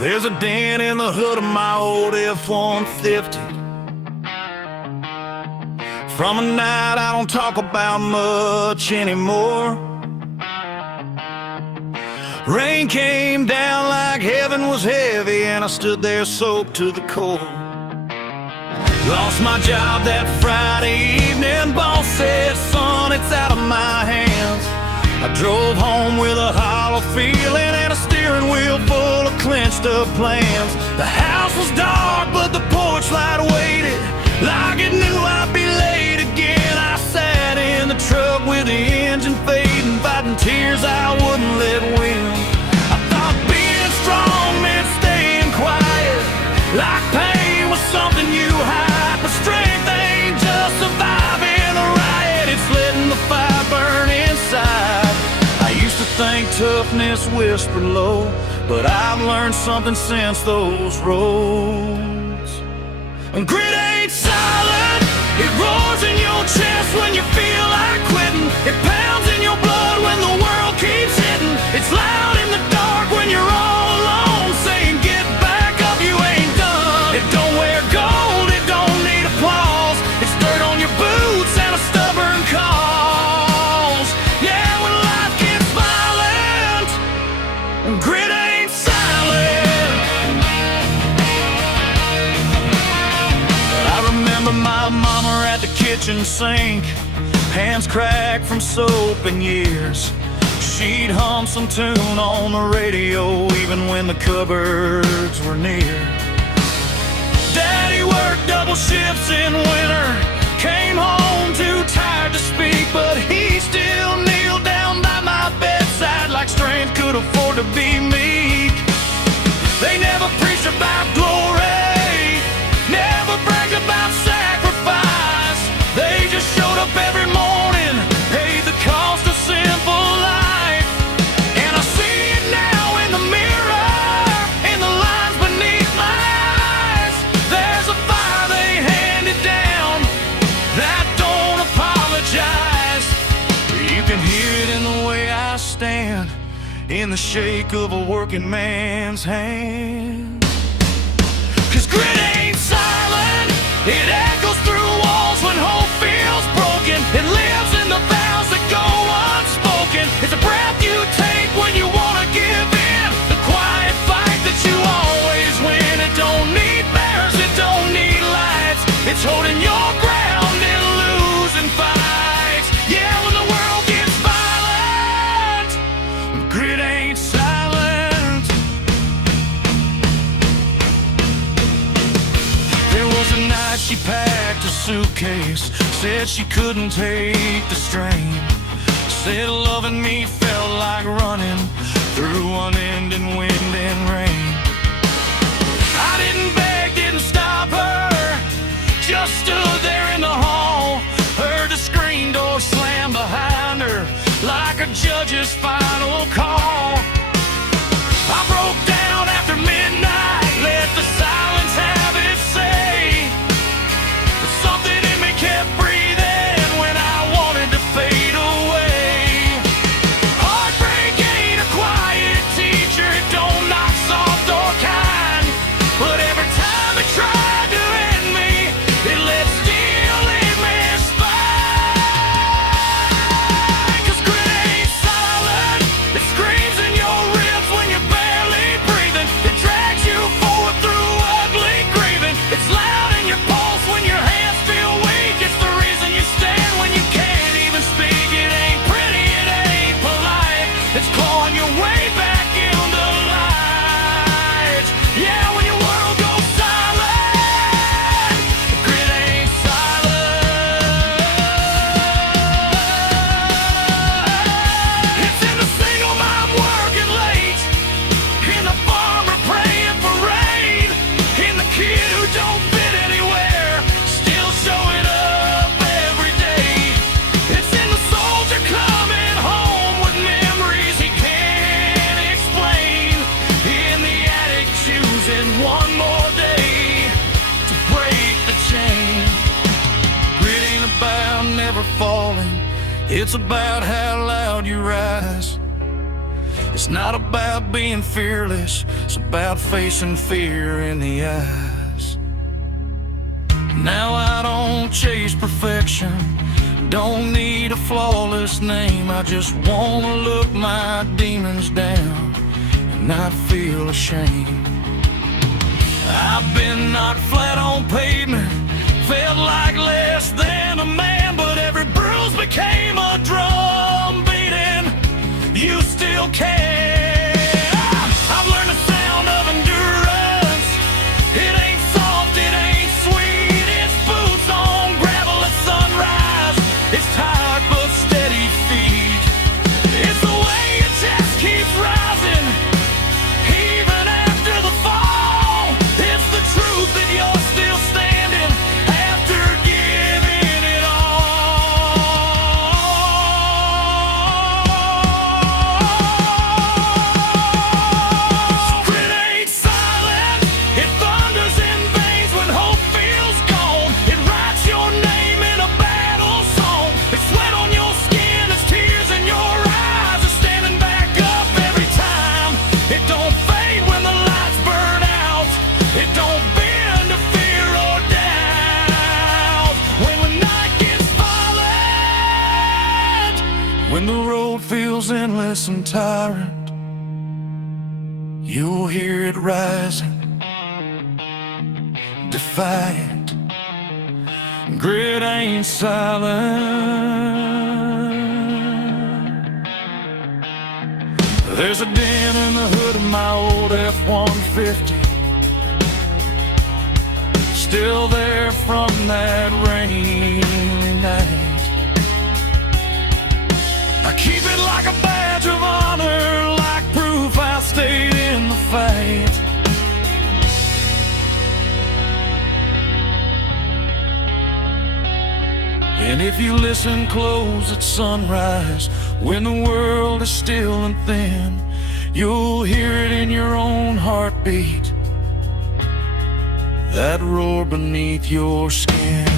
There's a dent in the hood of my old F-150 from a night I don't talk about much anymore. Rain came down like heaven was heavy, and I stood there soaked to the core. Lost my job that Friday evening. Boss said, son, it's out of my hands. I drove home with a hollow feeling and a steering wheel full of clenched up plans. The house was dark, but the porch light waited like it knew I'd be late again. I sat in the truck with the engine fading, fighting tears I wouldn't let win. I thought being strong meant staying quiet, like pain was something you hide. But strength ain't just surviving a riot, it's letting the fire burn inside. I used to think toughness whispered low, but I've learned something since those roads. And grit ain't silent, it roars in your chest when you feel like quitting. It pounds in your blood when the world keeps hitting. It's loud in the dark when you're all alone, saying get back up, you ain't done. It don't wear gold, it don't need applause. It's dirt on your boots and a stubborn cause. Yeah, when life gets violent, grit ain't silent. I remember my mama at the kitchen sink, hands cracked from soap and years. She'd hum some tune on the radio even when the cupboards were near. Daddy worked double shifts in winter, came home too tired to speak, but he still kneeled down by my bedside like strength could afford to be meek. They never preached about glory, never bragged about sacrifice. They just showed up every morning, paid the cost of sinful life. And I see it now in the mirror, in the lines beneath my eyes. There's a fire they handed down that don't apologize. You can hear it in the way I stand, in the shake of a working man's hand. 'Cause grit ain't silent, it echoes through walls when hope feels broken. It lives in the vows that go unspoken. It's a breath you take when you wanna give in, the quiet fight that you always win. It don't need bears, it don't need lights, it's holding your ground in losing fights. Yeah, when the world gets violent, grit ain't silent. There was a night she packed a suitcase, said she couldn't take the strain, said loving me felt like running through unending wind and rain. I didn't beg, didn't stop her, just stood there in the hall, heard the screen door slam behind her like a judge's final call. I broke down after midnight, let the silence have its say. But something in me kept breathing when I wanted to fade away. Heartbreak ain't a quiet teacher, it don't knock soft or kind, but every time it tried to end me, it let steel in me spine. 'Cause grit ain't silent, it screams in your ribs when you're barely breathing. It drags you forward through ugly grieving. It's loud in your pulse when your hands feel weak. It's the reason you stand when you can't even speak. It ain't pretty, it ain't polite, it's clawing your way back into light. Yeah, when your world goes silent, grit ain't silent. It's in the single mom working late, in the farmer praying for rain, in the kid who don't fit anywhere, still showing up every day. It's in the soldier coming home with memories he can't explain, in the addict choosing one more day to break the chain. Grit ain't about never falling, it's about how loud you rise. It's not about being fearless, it's about facing fear in the eyes. Now I don't chase perfection, don't need a flawless name. I just wanna look my demons down and not feel ashamed. I've been knocked flat on pavement, felt like less than a man, but every bruise became a drum beating. You still care. I've learned the sound of endurance. It ain't soft, it ain't sweet. It's boots on gravel at sunrise. It's tired but steady feet. It's the way your chest keeps rising, even after the fall. It's the truth that you're still standing after giving it all. It ain't silent, it thunders in veins when hope feels gone. It writes your name in a battle song. It's sweat on your skin, it's tears in your eyes. It's standing back up every time. It don't fade when the lights burn out. It don't bend to fear or doubt. When the night gets violent, when the road feels endless and tyrant, you'll hear it rising, defiant. Grit ain't silent. There's a dent in the hood of my old F-150, still there from that rainy night. I keep it like a badge of honor, like proof I stayed in the fight. And if you listen close at sunrise, when the world is still and thin, you'll hear it in your own heartbeat, that roar beneath your skin.